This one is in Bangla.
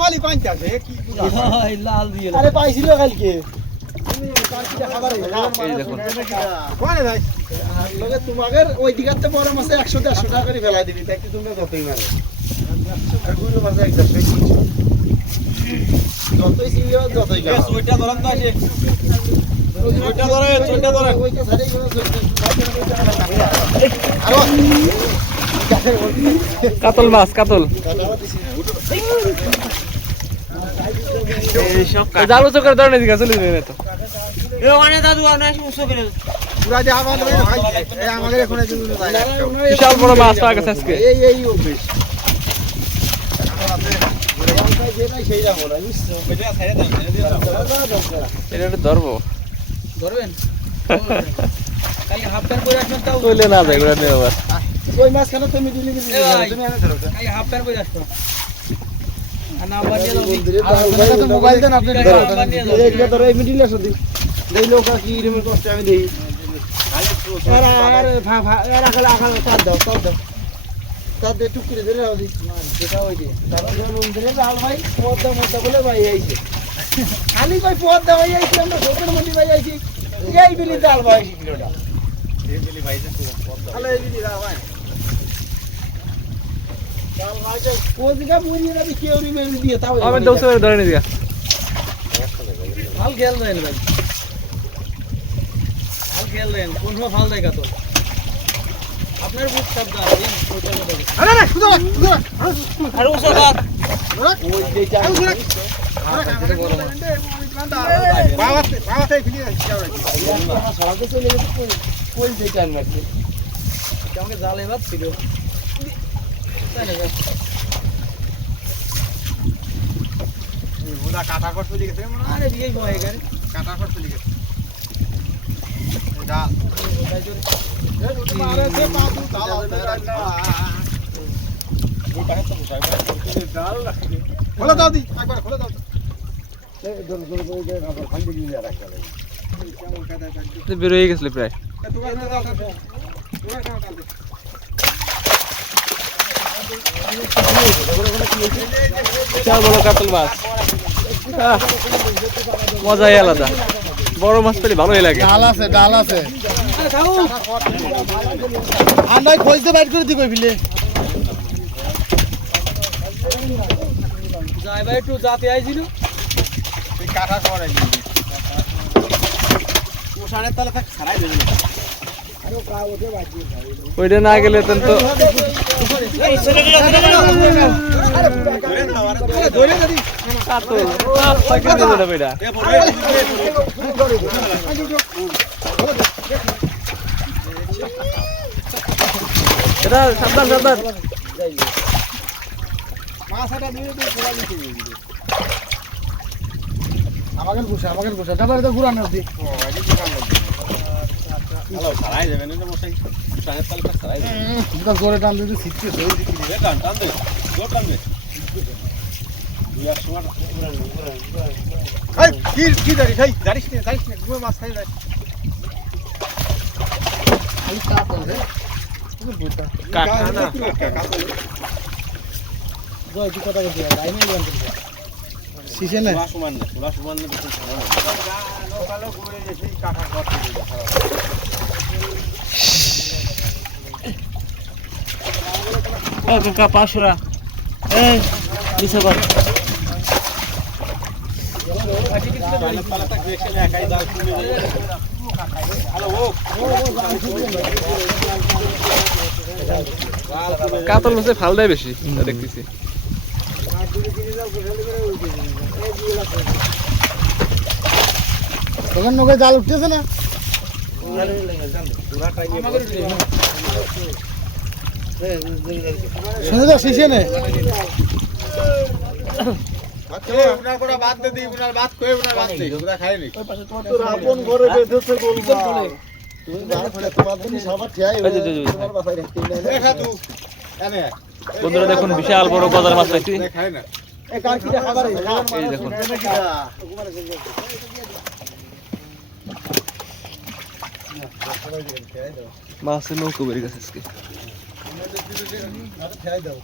খালি পাঁচ আছে কি লাল দিয়ে আরে পাইছিল কালকে কোনে ভাই লগে তোমাদের ওই দিকাতে বড় মাছে 100 150 টাকা করে ফেলাই দিবি তাই কি তোমরা যতই মারো আর গুলো মাছে 150 যতই সিলিও যতই গা ওইটা ধরন তো আসে ওইটা ধরে ওইটা ছাড়াই গেল কাতল মাছ কাতল এই সব জাল উঁচু করে ধরে দিকে চলে যাবে তো এ ওখানে দাদু আর নাই উৎসব করে পুরা যে আমাদের ভাই এই আমাদের এখানে দিন যায় বিশাল বড় মাছ পাওয়া গেছে আজকে এই অভ্যাস সেই যাবো না বুঝছো এটা একটু ধরবো ধরবেন কাই হাফ প্যান্ট পরে আসবেন তাও কইলে না যায় এগুলো নিয়ে আবার ওই মাছ কেন তুমি দিলি তুমি এনে ধরো কাই হাফ প্যান্ট পরে আসছো আর নাম্বার নিয়ে দাও মোবাইল দেন আপনি নাম্বার নিয়ে দাও এইটা ধরো এই মিডিল আসো দিই দেই লোক কি রিমোট কষ্ট আমি দেই আর আকাল তার দাও তার দে টুকরে ধরে দাও দিই সেটা ওই দিয়ে তারপর নুন দিলে ডাল ভাই পদ্মা বলে ভাই আইছে খালি ভাই পদ্মা ভাই আইছে আমরা সতের মন্ডি ভাই আইছি এই বিলি ডাল ভাই কিলোটা এই বিলি ভাই পদ্মা খালি এই বিলি ডাল ভাই ডাল ভাই কোদিকা মুড়ি না দি কেউরি মেরে দিয়ে তাও আমি 200 করে ধরে নিয়ে ভাল খেল দেন ভাই ভাল খেল দেন কোন সময় ভাল দেয় কাতল আপনার বুক সাবধান এই ওইটার কথা আরে না শুধু আর উসা বাদ ওই যে চাই বাবাতে ফিরে যাও সরাতে চলে গেছে কই যে চাই মারছে আমাকে জালে বাদ ছিল তাই না ওটা কাটা কট চলে গেছে মনে আরে বিয়ে ভয় করে কাটা কট চলে গেছে ডাল মারে সে পাদু ডাল রাখি খোলা দাও দি একবার খোলা দাও বের হয়ে গেছিল প্রায় বিশাল বড় কাতল মাছ মজাই আলাদা বড় মাছ পেলে ভালোই লাগে ডাল আছে আমরা খোঁজতে বাইর করে দিব বিলে যাই ভাই একটু যাতে আইছিল কাটা করে ওষানের তলে থাক ছাড়াই দেবে ওইটা না গেলে তো কাতল পাইকে দেবে না বেটা এটা সাবধান সাবধান আমাকে বসা তারপরে তো ঘুরানো দি ছাড়াই দেবে না মশাই ওষানের তলে থাক ছাড়াই দেবে জোরে টান দিতে শিখতে টান টান দে জোর টান দে কি জানিস জানিস না ঘুমে মাছ খাই যায় সমান না কাকা পাঁচশোরা এই দিছে কর কাতল মাছে ফাল দেয় বেশি দেখতেছি তখন নৌকায় জাল উঠতেছে না শুনে তো শিশে নে উনার কোটা বাদ দে দি উনার বাদ কই উনার বাদ নেই ওরা খায়নি তোর আপন ঘরে বেঁধেছে গোলমা তুমি তোমার জন্য সবার ঠিয়াই তোমার বাসায় রাখতে দেখা তুই এনে বন্ধুরা দেখুন বিশাল বড় গজার মাছ পাইছি খায় না এই কার কি খাবার এই দেখুন মাছের নৌকো বেরিয়ে গেছে আজকে খেয়াই দাও